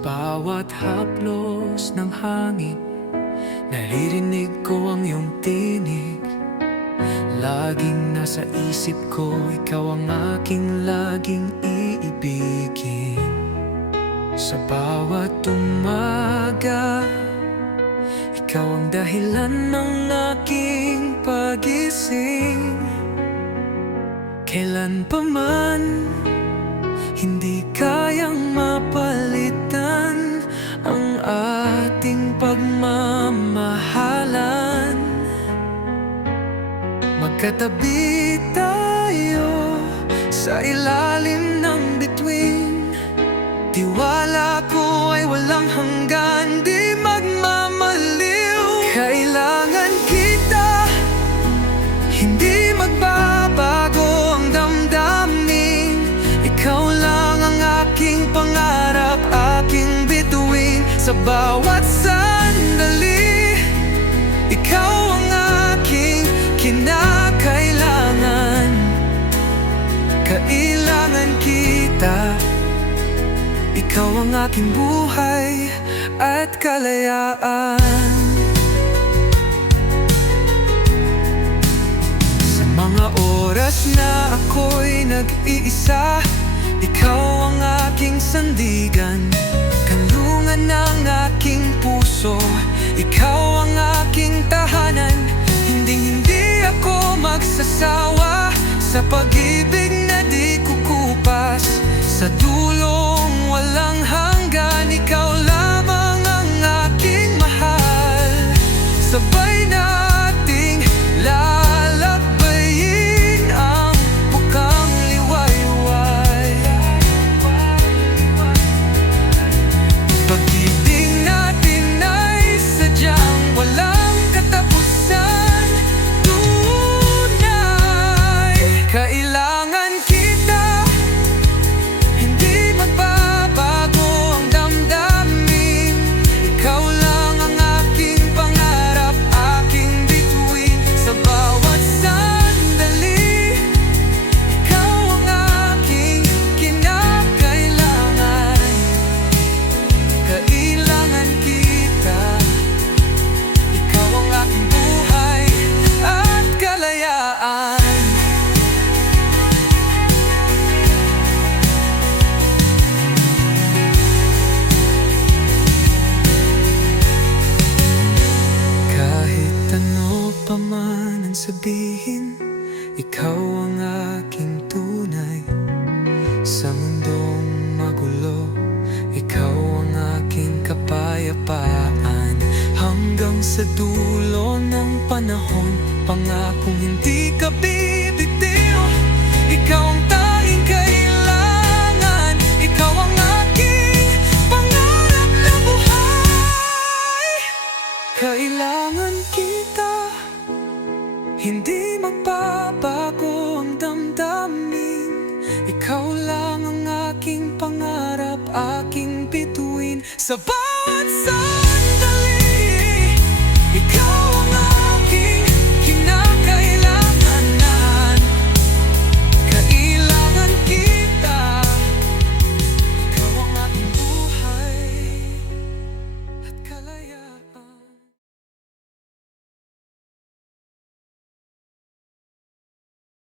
bawat haplos ng hangin, naririnig ko ang iyong tinig. Laging nasa isip ko, ikaw ang aking laging iibigin. Sa bawat umaga, ikaw ang dahilan ng aking pagising. Kailan pa man hindi kayang mapalitan ang ating pagmamahalan. Magkatabi tayo sa ilalim ng bituin. Tiwala ko ay walang hanggan, di magmamaliw. Kailangan kita, hindi magbabago ang damdamin. Ikaw lang ang aking pangarap, aking bituin. Sa bawat sandali, ikaw ang aking kinakailangan. Kailangan kita, ikaw ang aking buhay at kalayaan. Sa mga oras na ako'y nag-iisa, ikaw ang aking sandigan, kanlungan ng aking puso. Ikaw ang aking tahanan, hindi ako magsasawa sa pag-ibig na di kukupas. Sa dulong walang hanggan, ikaw lamang ang aking mahal. Sabay nating lalakbayin ang bukang liwayway. Pag-ibig natin ay sadyang walang katapusan. Tunay, kailangan kita, hindi magbabago ang damdamin. Ikaw lang ang aking pangarap, aking bituin. Sa bawat sandali, ikaw ang aking kinakailangan. Kailangan kita, ikaw ang aking buhay at kalayaan. Kahit ano pa man ang sabihin, ikaw ang aking tunay. Sa mundong magulo, ikaw ang aking kapayapaan. Hanggang sa dulo ng panahon, pangakong hindi ka bibitiw. Ikaw ang tanging kailangan, ikaw ang aking pangarap na buhay. Kailangan kita, hindi magbabago ang damdamin. Ikaw lang ang aking pangarap, aking bituin. Sa bawat